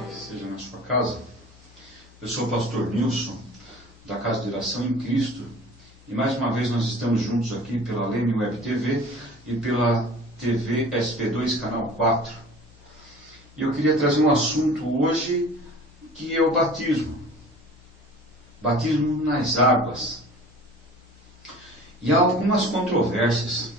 que seja na sua casa. Eu sou o pastor Nilson, da Casa de Oração em Cristo, e mais uma vez nós estamos juntos aqui pela Leme Web TV e pela TV SP2 Canal 4. E eu queria trazer um assunto hoje que é o batismo. Batismo nas águas. E há algumas controvérsias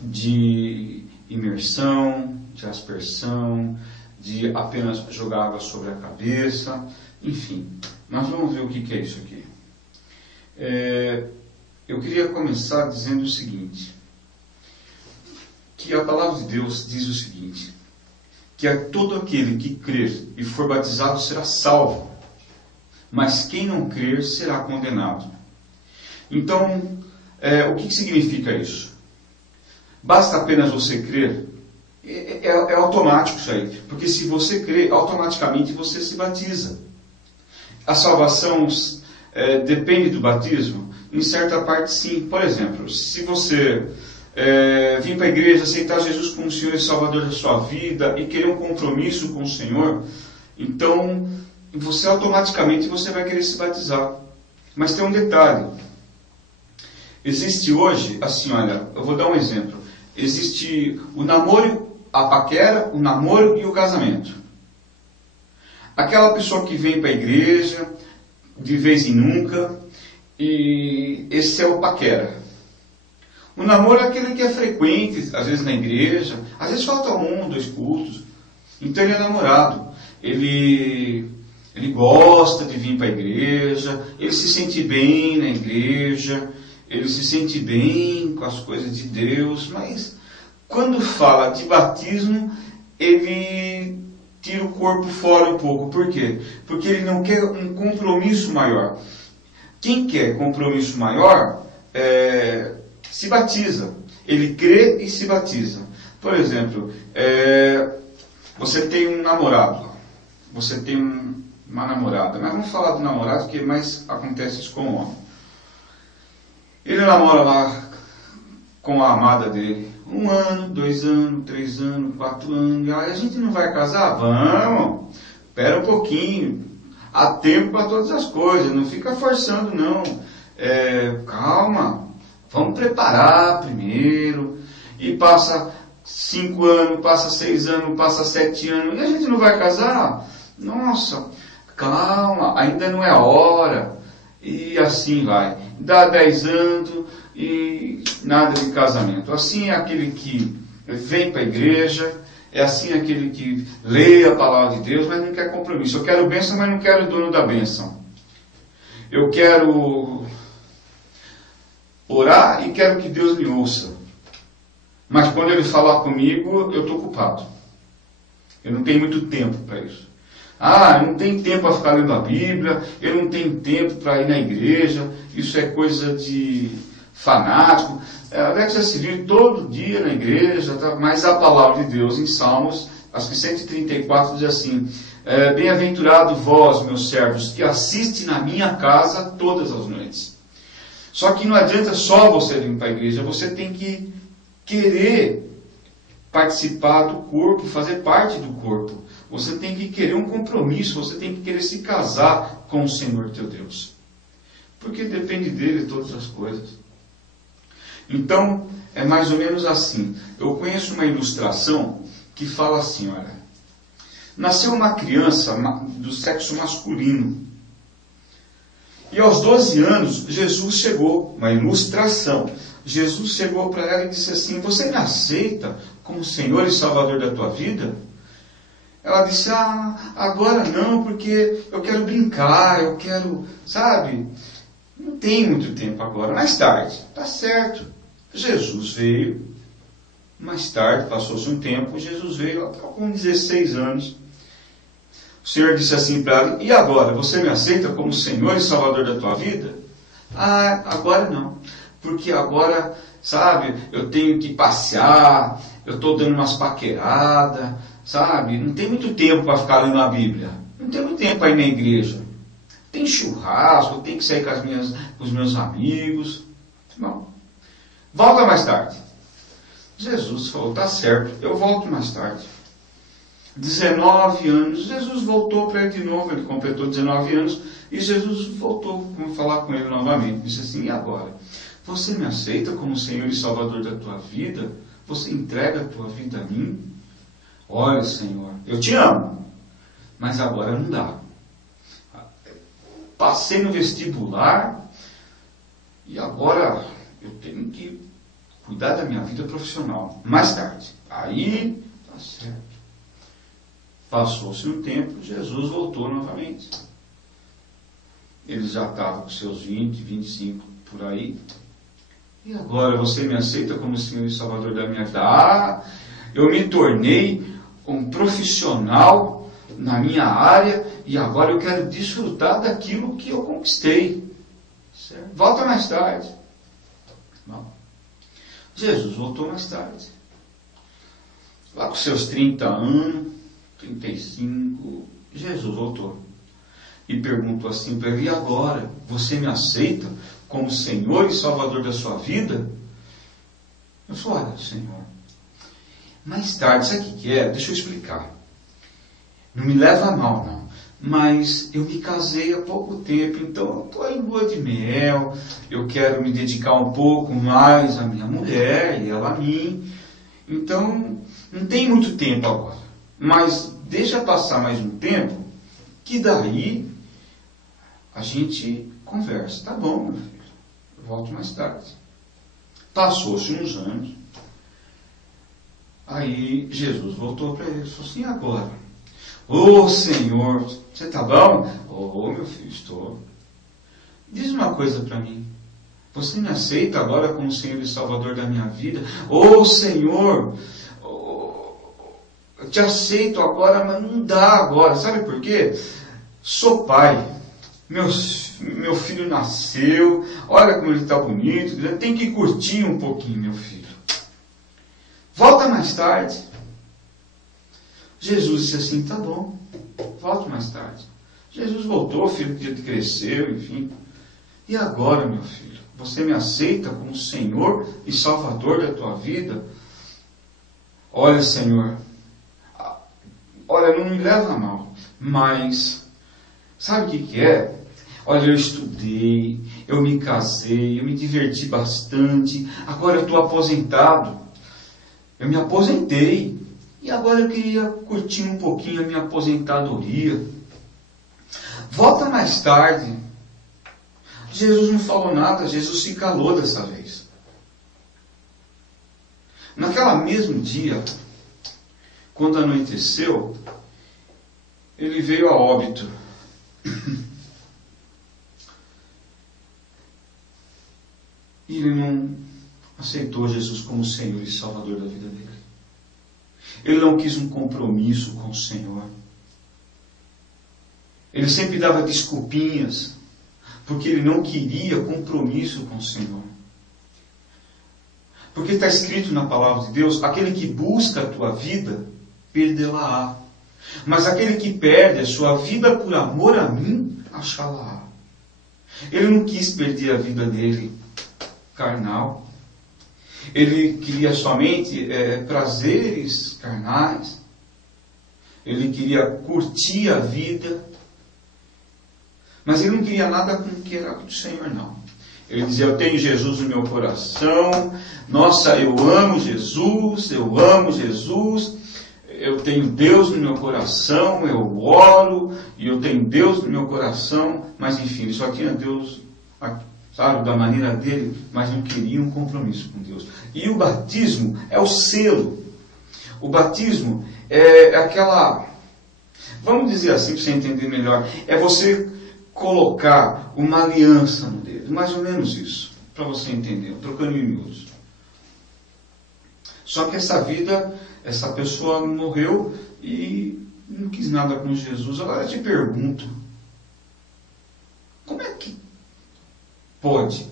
de imersão, de aspersão, de apenas jogar água sobre a cabeça, enfim. Nós vamos ver o que é isso aqui. Eu queria começar dizendo o seguinte, que a palavra de Deus diz o seguinte, que todo aquele que crer e for batizado será salvo, mas quem não crer será condenado. Então, o que significa isso? Basta apenas você crer? É automático isso aí, porque se você crer, automaticamente você se batiza. A salvação depende do batismo? Em certa parte sim. Por exemplo, se você vir para a igreja, aceitar Jesus como Senhor e Salvador da sua vida e querer um compromisso com o Senhor, então você automaticamente você vai querer se batizar. Mas tem um detalhe. Existe hoje, assim, olha, eu vou dar um exemplo. Existe o namoro, a paquera, o namoro e o casamento. Aquela pessoa que vem para a igreja de vez em nunca, e esse é o paquera. O namoro é aquele que é frequente, às vezes na igreja, às vezes falta 1, 2 cultos. Então ele é namorado. Ele gosta de vir para a igreja, ele se sente bem na igreja, ele se sente bem com as coisas de Deus, mas quando fala de batismo, ele tira o corpo fora um pouco. Por quê? Porque ele não quer um compromisso maior. Quem quer compromisso maior, se batiza. Ele crê e se batiza. Por exemplo, você tem um namorado, você tem uma namorada, mas vamos falar do namorado, que mais acontece isso com o homem. Ele namora lá com a amada dele, 1 ano, 2 anos, 3 anos, 4 anos, e aí a gente não vai casar? Vamos, espera um pouquinho, há tempo para todas as coisas, não fica forçando não, calma, vamos preparar primeiro, e passa 5 anos, passa 6 anos, passa 7 anos, e a gente não vai casar? Nossa, calma, ainda não é a hora, e assim vai. Dá 10 anos e nada de casamento. Assim é aquele que vem para a igreja, é assim aquele que lê a palavra de Deus, mas não quer compromisso. Eu quero bênção, mas não quero o dono da bênção. Eu quero orar e quero que Deus me ouça. Mas quando ele falar comigo, eu estou ocupado. Eu não tenho muito tempo para isso. Eu não tenho tempo para ficar lendo a Bíblia, eu não tenho tempo para ir na igreja, isso é coisa de fanático. Alex já se vive todo dia na igreja, tá? Mas a palavra de Deus em Salmos, acho que 134 diz assim, bem-aventurado vós, meus servos, que assiste na minha casa todas as noites. Só que não adianta só você vir para a igreja, você tem que querer participar do corpo, fazer parte do corpo. Você tem que querer um compromisso, você tem que querer se casar com o Senhor teu Deus. Porque depende dele todas as coisas. Então, é mais ou menos assim. Eu conheço uma ilustração que fala assim, olha. Nasceu uma criança do sexo masculino. E aos 12 anos, Jesus chegou, uma ilustração. Jesus chegou para ela e disse assim, você me aceita como Senhor e Salvador da tua vida? Ela disse, agora não, porque eu quero brincar, eu quero, sabe, não tem muito tempo agora, mais tarde, tá certo. Jesus veio, mais tarde, passou-se um tempo, Jesus veio, ela estava com 16 anos. O Senhor disse assim para ela, e agora, você me aceita como Senhor e Salvador da tua vida? Agora não, porque agora, sabe, eu tenho que passear, eu estou dando umas paqueradas, sabe? Não tem muito tempo para ficar lendo a Bíblia. Não tem muito tempo para ir na igreja. Tem churrasco, tem que sair com os meus amigos. Bom, volta mais tarde. Jesus falou, tá certo, eu volto mais tarde. 19 anos, Jesus voltou para ele de novo, ele completou 19 anos, e Jesus voltou a falar com ele novamente. Disse assim: e agora? Você me aceita como Senhor e Salvador da tua vida? Você entrega a tua vida a mim? Olha, Senhor, eu te amo, mas agora não dá. Passei no vestibular e agora eu tenho que cuidar da minha vida profissional. Mais tarde. Aí, tá certo. Passou-se um tempo, Jesus voltou novamente. Ele já estava com seus 20, 25 por aí. E agora você me aceita como Senhor e Salvador da minha vida? Ah, eu me tornei um profissional na minha área e agora eu quero desfrutar daquilo que eu conquistei. Certo? Volta mais tarde. Bom, Jesus voltou mais tarde. Lá com seus 30 anos, 35, Jesus voltou. E perguntou assim para ele: e agora? Você me aceita como Senhor e Salvador da sua vida? Eu falei: olha, Senhor, mais tarde, sabe o que é? Deixa eu explicar. Não me leva a mal, não. Mas eu me casei há pouco tempo, então eu estou em lua de mel, eu quero me dedicar um pouco mais à minha mulher e ela a mim. Então, não tem muito tempo agora. Mas deixa passar mais um tempo, que daí a gente conversa. Tá bom, meu filho, eu volto mais tarde. Passou-se uns anos, aí Jesus voltou para ele e falou assim: agora? Ô Senhor, você está bom? Ô meu filho, estou. Diz uma coisa para mim. Você me aceita agora como Senhor e Salvador da minha vida? Ô Senhor, eu te aceito agora, mas não dá agora. Sabe por quê? Sou pai. Meu filho nasceu. Olha como ele está bonito. Tem que curtir um pouquinho, meu filho. Volta mais tarde. Jesus disse assim: tá bom, volto mais tarde. Jesus voltou, o filho cresceu, enfim. E agora, meu filho, você me aceita como Senhor e Salvador da tua vida? Olha, Senhor, olha, não me leva a mal, mas sabe o que é? Olha, eu estudei, eu me casei, eu me diverti bastante, agora eu estou aposentado. Eu me aposentei. E agora eu queria curtir um pouquinho a minha aposentadoria. Volta mais tarde. Jesus não falou nada, Jesus se calou dessa vez. Naquela mesmo dia, quando anoiteceu, ele veio a óbito. E ele não aceitou Jesus como Senhor e Salvador da vida dele. Ele não quis um compromisso com o Senhor. Ele sempre dava desculpinhas, porque ele não queria compromisso com o Senhor. Porque está escrito na palavra de Deus: aquele que busca a tua vida, perdê-la-á. Mas aquele que perde a sua vida por amor a mim, achá-la-á. Ele não quis perder a vida dele carnal. Ele queria somente prazeres carnais. Ele queria curtir a vida. Mas ele não queria nada com o que era do Senhor, não. Ele dizia: eu tenho Jesus no meu coração. Nossa, eu amo Jesus. Eu tenho Deus no meu coração. Eu oro e eu tenho Deus no meu coração. Mas enfim, ele só tinha Deus, sabe, da maneira dele, mas não queria um compromisso com Deus. E o batismo é o selo. O batismo é aquela, vamos dizer assim para você entender melhor, é você colocar uma aliança no dedo, mais ou menos isso, para você entender, trocando em miúdos. Só que essa pessoa morreu e não quis nada com Jesus. Agora eu te pergunto, como é que pode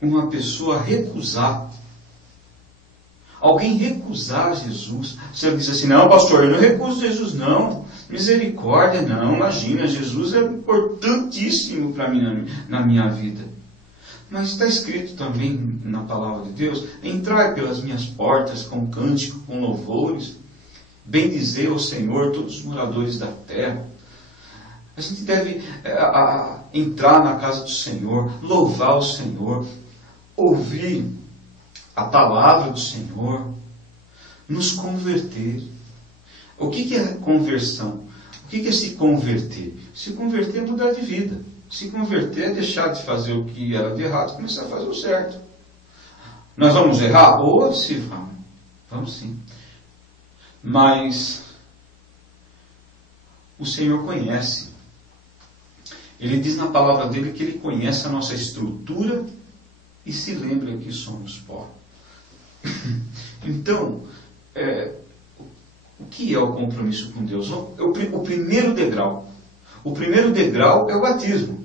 uma pessoa recusar? Alguém recusar Jesus? Você diz assim: não, pastor, eu não recuso Jesus, não. Misericórdia, não. Imagina, Jesus é importantíssimo para mim na minha vida. Mas está escrito também na palavra de Deus: entrai pelas minhas portas com cântico, com louvores. bendizer o Senhor, todos os moradores da terra. A gente deve entrar na casa do Senhor, louvar o Senhor, ouvir a palavra do Senhor, nos converter. O que é conversão? O que é se converter? Se converter é mudar de vida. Se converter é deixar de fazer o que era de errado e começar a fazer o certo. Nós vamos errar? Ou se vamos. Vamos sim. Mas o Senhor conhece. Ele diz na palavra dele que Ele conhece a nossa estrutura e se lembra que somos pó. Então, o que é o compromisso com Deus? O primeiro degrau. O primeiro degrau é o batismo.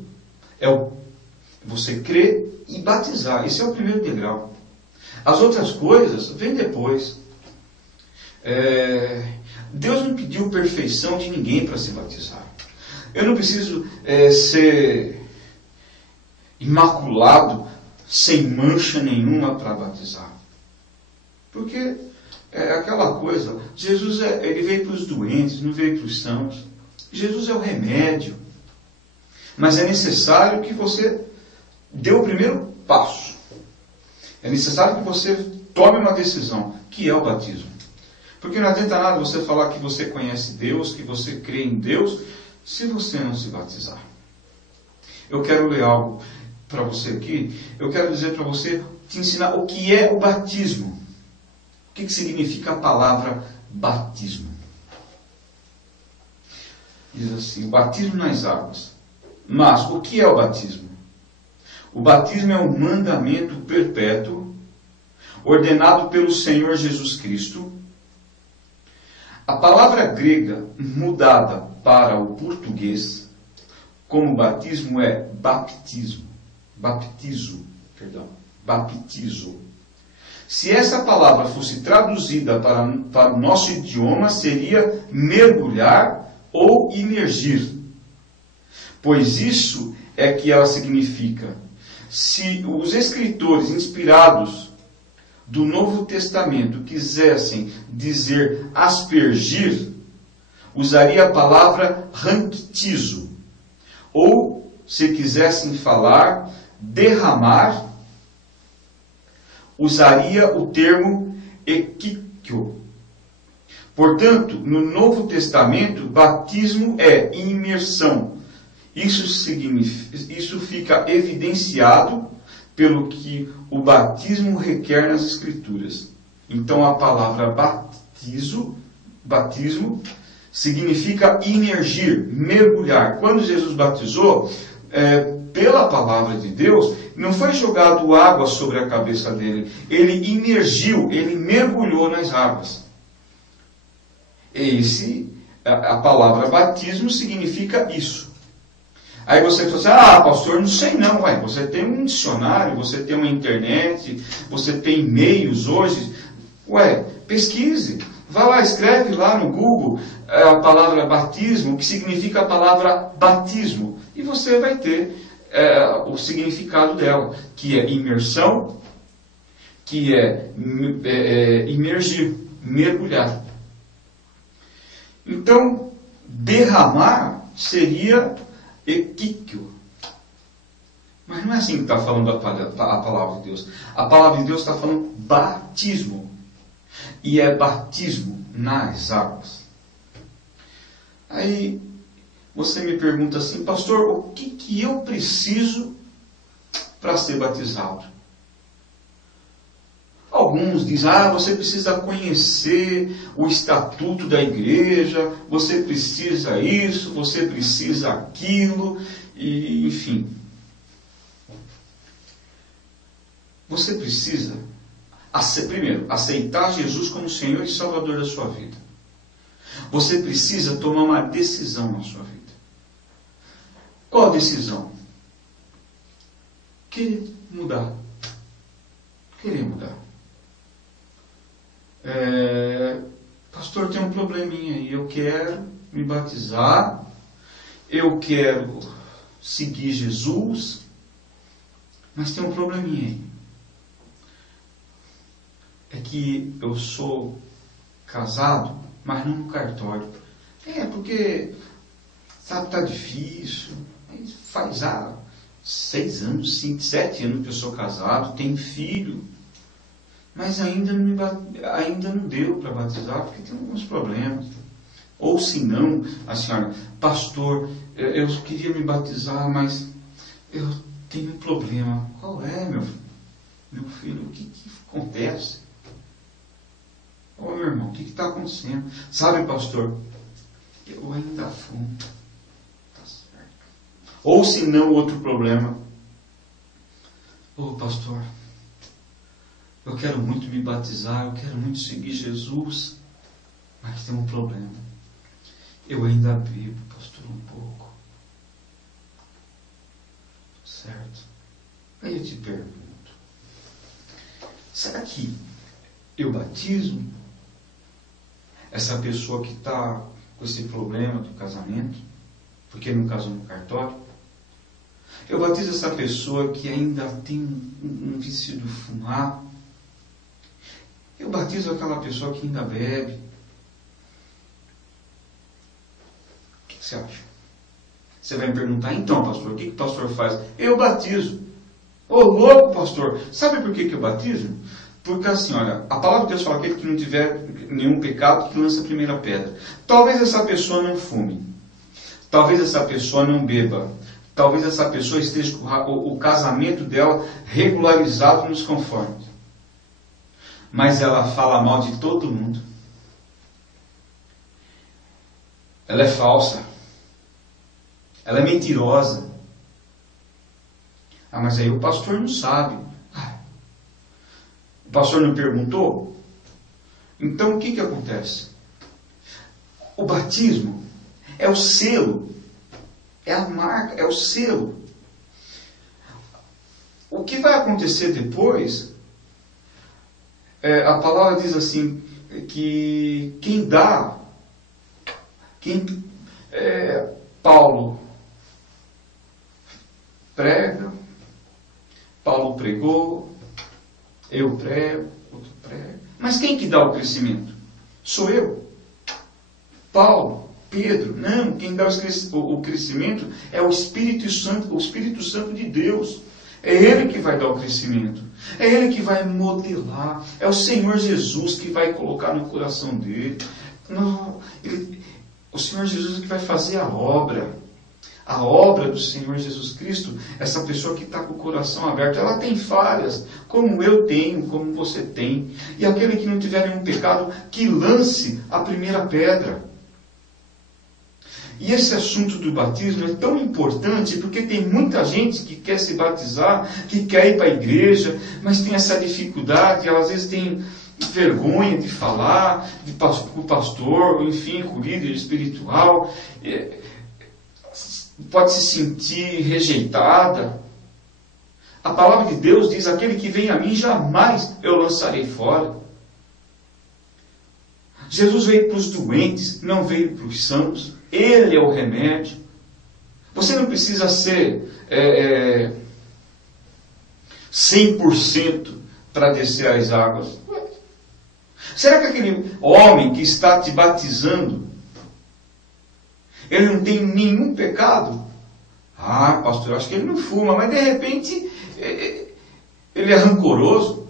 Você crer e batizar. Esse é o primeiro degrau. As outras coisas vêm depois. Deus não pediu perfeição de ninguém para se batizar. Eu não preciso ser imaculado, sem mancha nenhuma para batizar. Porque é aquela coisa, Jesus ele veio para os doentes, não veio para os sãos. Jesus é o remédio. Mas é necessário que você dê o primeiro passo. É necessário que você tome uma decisão, que é o batismo. Porque não adianta nada você falar que você conhece Deus, que você crê em Deus, se você não se batizar. Eu quero ler algo para você aqui. Eu quero dizer para você, te ensinar o que é o batismo. O que significa a palavra batismo? Diz assim, o batismo nas águas. Mas o que é o batismo? O batismo é um mandamento perpétuo, ordenado pelo Senhor Jesus Cristo. A palavra grega mudada para o português como batismo é baptismo. Baptizo. Se essa palavra fosse traduzida para o nosso idioma, seria mergulhar ou imergir. Pois isso é que ela significa. Se os escritores inspirados do Novo Testamento quisessem dizer aspergir, usaria a palavra ranctizo. Ou, se quisessem falar derramar, usaria o termo equíquio. Portanto, no Novo Testamento, batismo é imersão. Isso fica evidenciado pelo que o batismo requer nas Escrituras. Então, a palavra batismo, significa imergir, mergulhar. Quando Jesus batizou, pela palavra de Deus, não foi jogado água sobre a cabeça dele. Ele imergiu, ele mergulhou nas águas. A palavra batismo significa isso. Aí você fala assim, pastor, não sei não. Você tem um dicionário, você tem uma internet, você tem e-mails hoje. Pesquise. Vá lá, escreve lá no Google a palavra batismo, que significa a palavra batismo. E você vai ter o significado dela, que é imersão, que é imergir, mergulhar. Então, derramar seria equíquio. Mas não é assim que está falando a palavra de Deus. A palavra de Deus está falando batismo. E é batismo nas águas. Aí você me pergunta assim, pastor, o que eu preciso para ser batizado? Alguns dizem, você precisa conhecer o estatuto da igreja, você precisa isso, você precisa aquilo, e, enfim. Você precisa, primeiro, aceitar Jesus como Senhor e Salvador da sua vida. Você precisa tomar uma decisão na sua vida. Qual a decisão? Querer mudar. Pastor, tem um probleminha aí. Eu quero me batizar. Eu quero seguir Jesus. Mas tem um probleminha aí. É que eu sou casado, mas não no cartório. Porque, sabe, está difícil. Faz 6 anos, 5, 7 anos que eu sou casado, tenho filho. Mas ainda não deu para batizar, porque tem alguns problemas. Ou se não, a senhora, pastor, eu queria me batizar, mas eu tenho um problema. Qual é, meu filho? O que acontece? Ô, meu irmão, o que está acontecendo? Sabe, pastor, eu ainda fumo. Tá certo. Ou se não, outro problema. Ô, pastor, eu quero muito me batizar, eu quero muito seguir Jesus, mas tem um problema. Eu ainda bebo, pastor, um pouco. Certo? Aí eu te pergunto, será que eu batizo essa pessoa que está com esse problema do casamento, porque não casou no cartório? Eu batizo essa pessoa que ainda tem um vício de fumar? Eu batizo aquela pessoa que ainda bebe? O que você acha? Você vai me perguntar, então, pastor, o que o pastor faz? Eu batizo. Ô, louco, pastor! Sabe por que eu batizo? Porque assim, olha, a palavra de Deus fala que aquele que não tiver nenhum pecado, que lança a primeira pedra. Talvez essa pessoa não fume. Talvez essa pessoa não beba. Talvez essa pessoa esteja com o casamento dela regularizado nos conformes. Mas ela fala mal de todo mundo. Ela é falsa. Ela é mentirosa. Mas aí o pastor não sabe. O pastor não perguntou? Então o que acontece? O batismo é o selo. É a marca, é o selo. O que vai acontecer depois, a palavra diz assim, que quem dá, Paulo prega, Paulo pregou, eu prego, outro prega. Mas quem que dá o crescimento? Sou eu. Paulo, Pedro. Não, quem dá o crescimento é o Espírito Santo de Deus. É Ele que vai dar o crescimento. É Ele que vai modelar. É o Senhor Jesus que vai colocar no coração dele. O Senhor Jesus que vai fazer a obra. A obra do Senhor Jesus Cristo, essa pessoa que está com o coração aberto, ela tem falhas, como eu tenho, como você tem. E aquele que não tiver nenhum pecado, que lance a primeira pedra. E esse assunto do batismo é tão importante, porque tem muita gente que quer se batizar, que quer ir para a igreja, mas tem essa dificuldade, ela às vezes tem vergonha de falar com o pastor, enfim, com o líder espiritual. Pode se sentir rejeitada. A palavra de Deus diz, aquele que vem a mim, jamais eu lançarei fora. Jesus veio para os doentes, não veio para os sãos. Ele é o remédio. Você não precisa ser 100% para descer as águas. Será que aquele homem que está te batizando, ele não tem nenhum pecado? Pastor, eu acho que ele não fuma, mas de repente ele é rancoroso,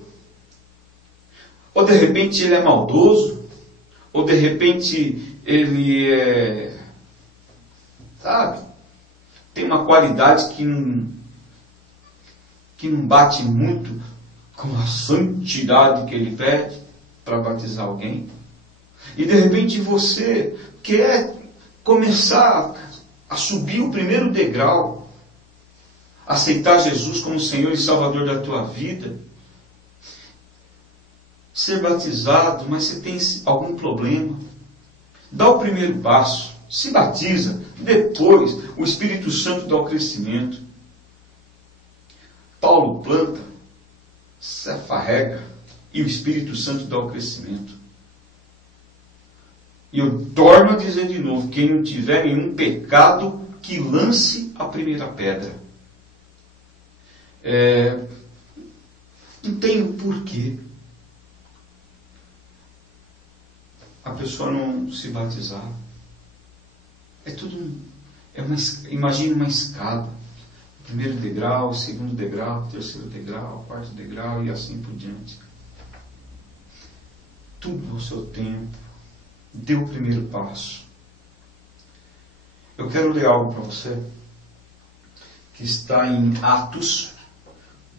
ou de repente ele é maldoso, ou de repente ele tem uma qualidade que não bate muito com a santidade que ele pede para batizar alguém. E de repente você quer começar a subir o primeiro degrau, aceitar Jesus como Senhor e Salvador da tua vida, ser batizado, mas você tem algum problema, dá o primeiro passo, se batiza, depois o Espírito Santo dá o crescimento. Paulo planta, Cefa rega, e o Espírito Santo dá o crescimento. E eu torno a dizer de novo, quem não tiver nenhum pecado, que lance a primeira pedra. Não tem o porquê. a pessoa não se batizar. É tudo, imagine uma escada. Primeiro degrau, segundo degrau, terceiro degrau, quarto degrau e assim por diante. Tudo ao seu tempo. Dê o primeiro passo. Eu quero ler algo para você que está em Atos,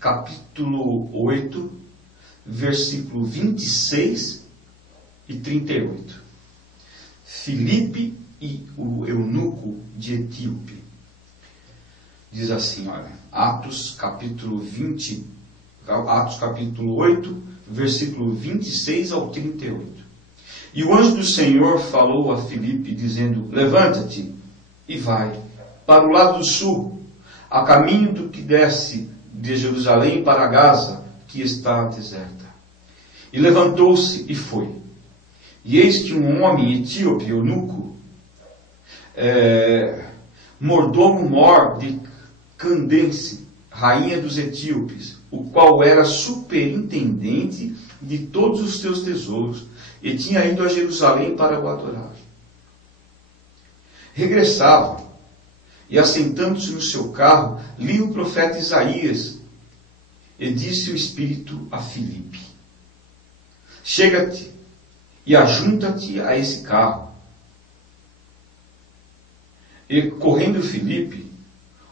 capítulo 8, versículo 26 e 38. Filipe e o eunuco de Etíope. Diz assim, olha, Atos capítulo 8, versículo 26 ao 38. E o anjo do Senhor falou a Filipe, dizendo, levanta-te e vai para o lado do sul, a caminho do que desce de Jerusalém para Gaza, que está deserta. E levantou-se e foi. E eis que um homem etíope, eunuco, mordomo-mor de Candace, rainha dos etíopes, o qual era superintendente de todos os seus tesouros, e tinha ido a Jerusalém para o adorar. Regressava, e assentando-se no seu carro, lia o profeta Isaías, e disse o Espírito a Filipe, chega-te e ajunta-te a esse carro. E correndo Filipe,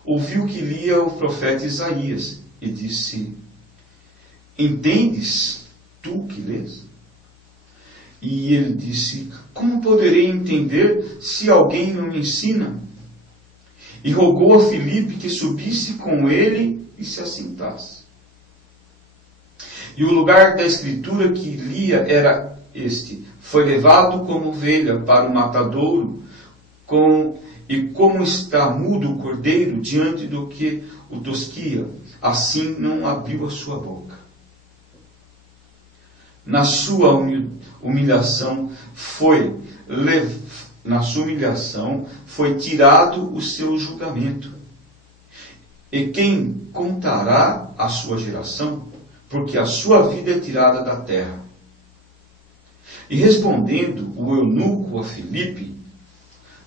ouviu que lia o profeta Isaías, e disse, entendes tu que lês? E ele disse, como poderei entender se alguém não me ensina? E rogou a Filipe que subisse com ele e se assentasse. E o lugar da escritura que lia era este, foi levado como ovelha para o matadouro, e como está mudo o cordeiro diante do que o tosquia, assim não abriu a sua boca. Na sua humilhação foi tirado o seu julgamento. E quem contará a sua geração? Porque a sua vida é tirada da terra. E respondendo o eunuco a Filipe,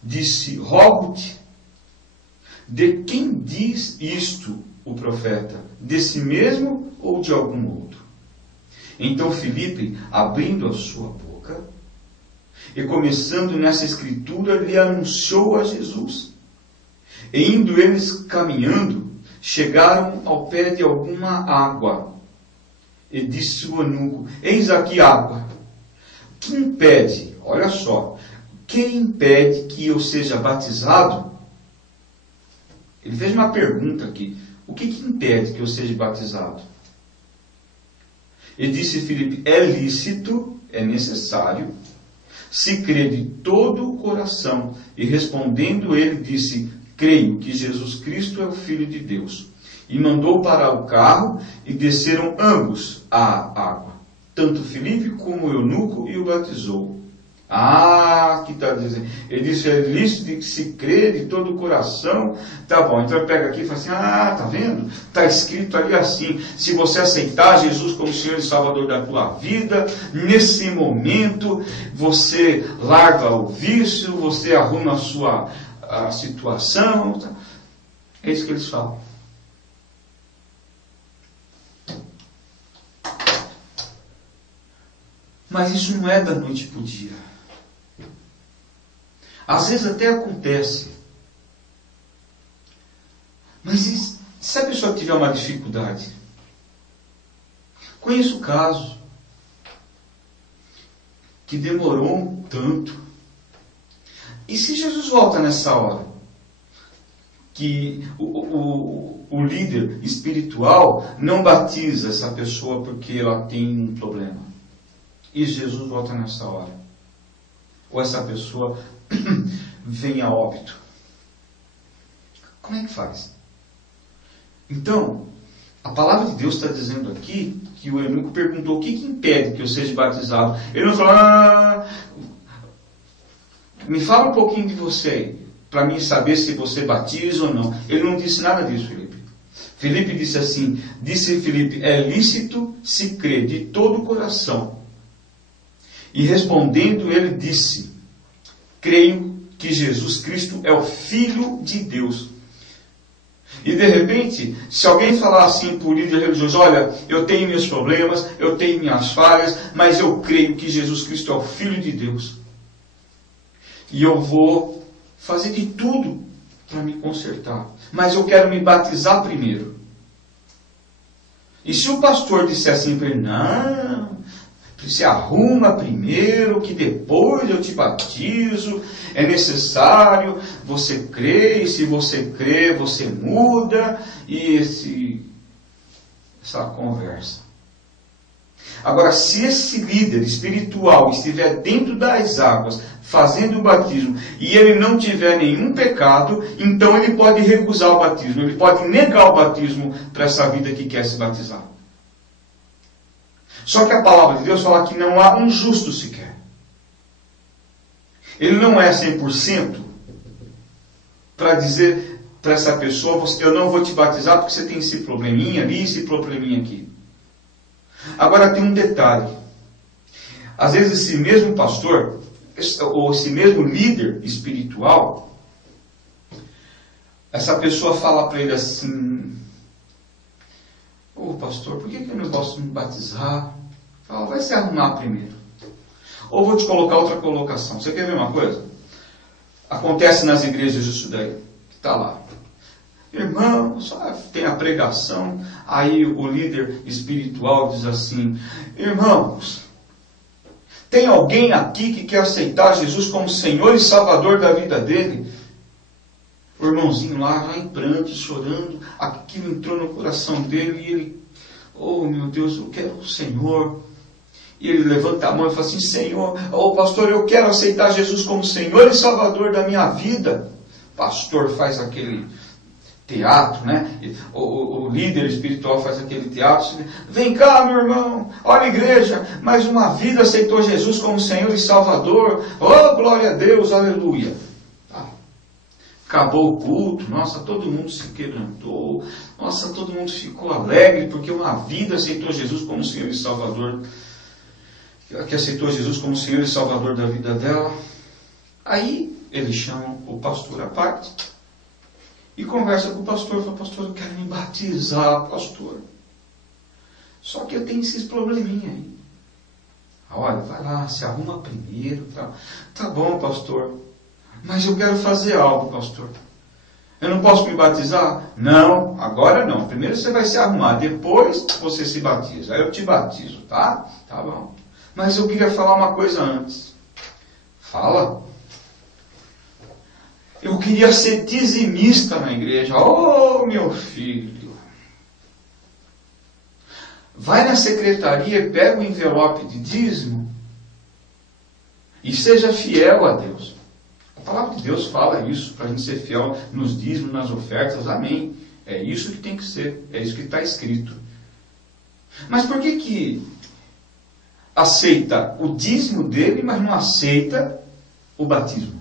disse, rogo-te, de quem diz isto o profeta? De si mesmo ou de algum outro? Então Filipe, abrindo a sua boca, e começando nessa escritura, lhe anunciou a Jesus. E indo eles caminhando, chegaram ao pé de alguma água. E disse o eunuco, eis aqui água. Que impede, olha só, quem impede que eu seja batizado? Ele fez uma pergunta aqui. O que impede que eu seja batizado? E disse Filipe, é lícito, é necessário, se crê de todo o coração. E respondendo ele, disse, creio que Jesus Cristo é o Filho de Deus. E mandou parar o carro, e desceram ambos à água. Tanto Filipe como o eunuco, e o batizou. Que está dizendo. Ele disse, é lícito de que se crê de todo o coração. Tá bom, então ele pega aqui e fala assim, tá vendo? Está escrito ali assim, se você aceitar Jesus como Senhor e Salvador da tua vida, nesse momento, você larga o vício, você arruma a situação. É isso que eles falam. Mas isso não é da noite para o dia. Às vezes até acontece. Mas se a pessoa tiver uma dificuldade? Conheço caso que demorou um tanto. E se Jesus volta nessa hora? Que o líder espiritual não batiza essa pessoa porque ela tem um problema. E Jesus volta nessa hora. Ou essa pessoa vem a óbito. Como é que faz? Então, a palavra de Deus está dizendo aqui que o eunuco perguntou, o que impede que eu seja batizado? Ele não falou, me fala um pouquinho de você, para mim saber se você batiza ou não. Ele não disse nada disso, Filipe. Filipe disse assim, disse Filipe, é lícito se crer de todo o coração. E respondendo, ele disse: creio que Jesus Cristo é o Filho de Deus. E de repente, se alguém falar assim para o líder religioso: olha, eu tenho meus problemas, eu tenho minhas falhas, mas eu creio que Jesus Cristo é o Filho de Deus. E eu vou fazer de tudo para me consertar. Mas eu quero me batizar primeiro. E se o pastor disser assim para ele: não, se arruma primeiro, que depois eu te batizo, é necessário você crer, e se você crer, você muda, e essa conversa. Agora, se esse líder espiritual estiver dentro das águas, fazendo o batismo, e ele não tiver nenhum pecado, então ele pode recusar o batismo, ele pode negar o batismo para essa vida que quer se batizar. Só que a palavra de Deus fala que não há um justo sequer. Ele não é 100% para dizer para essa pessoa: eu não vou te batizar porque você tem esse probleminha ali, esse probleminha aqui. Agora tem um detalhe. Às vezes esse mesmo pastor, ou esse mesmo líder espiritual, essa pessoa fala para ele assim: ô pastor, por que eu não posso me batizar? Fala: vai se arrumar primeiro. Ou vou te colocar outra colocação. Você quer ver uma coisa? Acontece nas igrejas isso daí. Está lá: irmão, só tem a pregação. Aí o líder espiritual diz assim: irmãos, tem alguém aqui que quer aceitar Jesus como Senhor e Salvador da vida dele? O irmãozinho lá, já em pranto, chorando, aquilo entrou no coração dele e ele: oh meu Deus, eu quero o Senhor. E ele levanta a mão e fala assim: Senhor, oh pastor, eu quero aceitar Jesus como Senhor e Salvador da minha vida. O pastor faz aquele teatro, né? O líder espiritual faz aquele teatro. Vem cá, meu irmão, olha a igreja, mais uma vida aceitou Jesus como Senhor e Salvador. Oh, glória a Deus, aleluia. Acabou o culto, nossa, todo mundo se quebrantou, nossa, todo mundo ficou alegre, porque uma vida aceitou Jesus como Senhor e Salvador, que aceitou Jesus como Senhor e Salvador da vida dela. Aí eles chamam o pastor à parte e conversa com o pastor, fala: pastor, eu quero me batizar, pastor, só que eu tenho esses probleminha aí. Olha, vai lá, se arruma primeiro, tá bom, pastor, mas eu quero fazer algo, pastor. Eu não posso me batizar? Não, agora não. Primeiro você vai se arrumar, depois você se batiza. Aí eu te batizo, tá? Tá bom. Mas eu queria falar uma coisa antes. Fala. Eu queria ser dizimista na igreja. Oh, meu filho. Vai na secretaria e pega o envelope de dízimo e seja fiel a Deus. A palavra de Deus fala isso, para a gente ser fiel nos dízimos, nas ofertas, amém. É isso que tem que ser, é isso que está escrito. Mas por que aceita o dízimo dele, mas não aceita o batismo?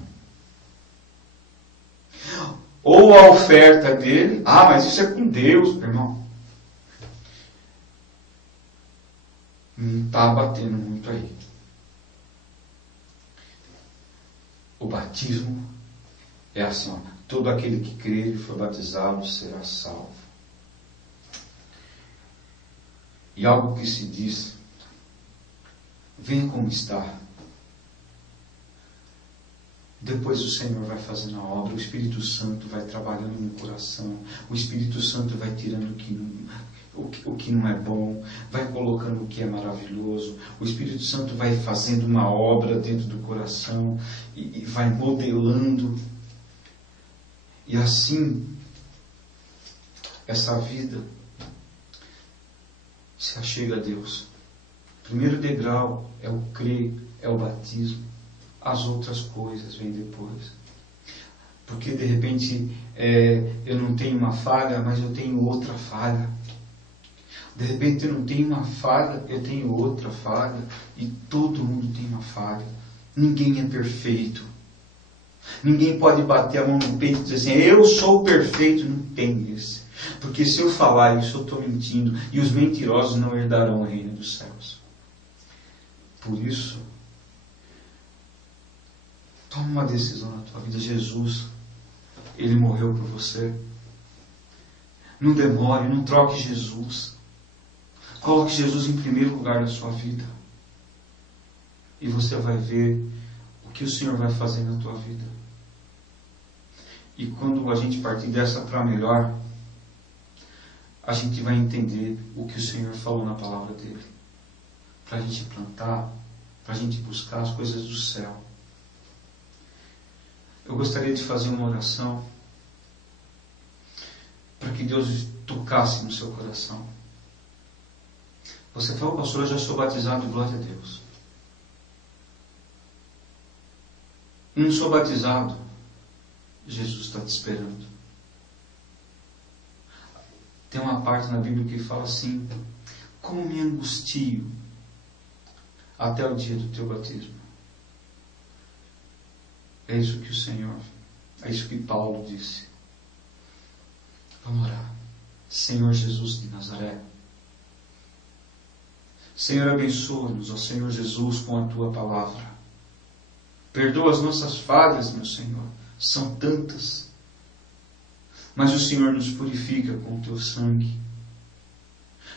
Ou a oferta dele: mas isso é com Deus, irmão. Não está batendo muito aí. O batismo é assim: todo aquele que crer e for batizado será salvo. E algo que se diz: venha como está. Depois o Senhor vai fazendo a obra, o Espírito Santo vai trabalhando no coração, o Espírito Santo vai tirando o que não é bom, vai colocando o que é maravilhoso, o Espírito Santo vai fazendo uma obra dentro do coração e vai modelando. E assim, essa vida se achega a Deus. O primeiro degrau é o crer, é o batismo. As outras coisas vêm depois. Porque de repente eu não tenho uma falha, mas eu tenho outra falha. De repente eu não tenho uma falha, eu tenho outra falha. E todo mundo tem uma falha. Ninguém é perfeito. Ninguém pode bater a mão no peito e dizer assim: eu sou perfeito. Não tem esse. Porque se eu falar isso, eu estou mentindo. E os mentirosos não herdarão o reino dos céus. Por isso, Toma uma decisão na tua vida. Jesus, Ele morreu por você. Não demore, não troque Jesus. Coloque Jesus em primeiro lugar na sua vida. E você vai ver o que o Senhor vai fazer na tua vida. E quando a gente partir dessa para melhor, a gente vai entender o que o Senhor falou na palavra dele. Para a gente plantar, para a gente buscar as coisas do céu. Eu gostaria de fazer uma oração para que Deus tocasse no seu coração. Você fala, pastor, eu já sou batizado, glória a Deus. Não sou batizado, Jesus está te esperando. Tem uma parte na Bíblia que fala assim: como me angustio até o dia do teu batismo. É isso que o Senhor, é isso que Paulo disse. Vamos orar. Senhor Jesus de Nazaré, Senhor, abençoa-nos, ó Senhor Jesus, com a tua palavra. Perdoa as nossas falhas, meu Senhor, são tantas. Mas o Senhor nos purifica com o teu sangue.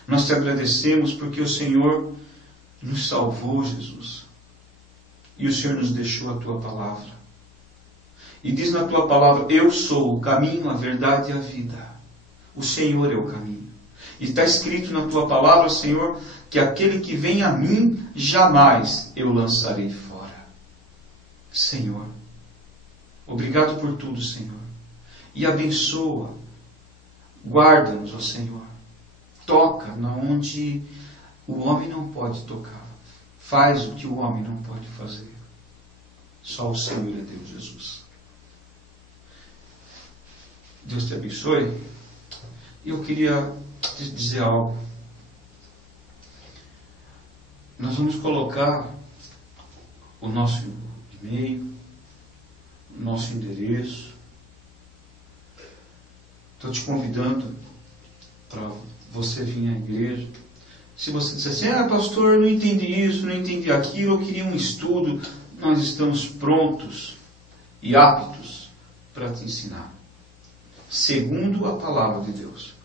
Nós te agradecemos porque o Senhor nos salvou, Jesus. E o Senhor nos deixou a tua palavra. E diz na tua palavra: eu sou o caminho, a verdade e a vida. O Senhor é o caminho. E está escrito na tua palavra, Senhor, que aquele que vem a mim, jamais eu lançarei fora. Senhor, obrigado por tudo, Senhor. E abençoa, guarda-nos, ó Senhor. Toca na onde o homem não pode tocar. Faz o que o homem não pode fazer. Só o Senhor é Deus, Jesus. Deus te abençoe. E eu queria te dizer algo. Nós vamos colocar o nosso e-mail, o nosso endereço. Estou te convidando para você vir à igreja. Se você disser assim: pastor, não entendi isso, não entendi aquilo, eu queria um estudo, nós estamos prontos e aptos para te ensinar. Segundo a palavra de Deus.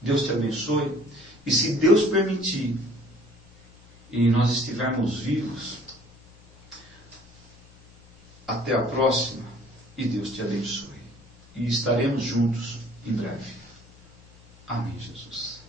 Deus te abençoe. E se Deus permitir, e nós estivermos vivos, até a próxima, e Deus te abençoe. E estaremos juntos em breve. Amém, Jesus.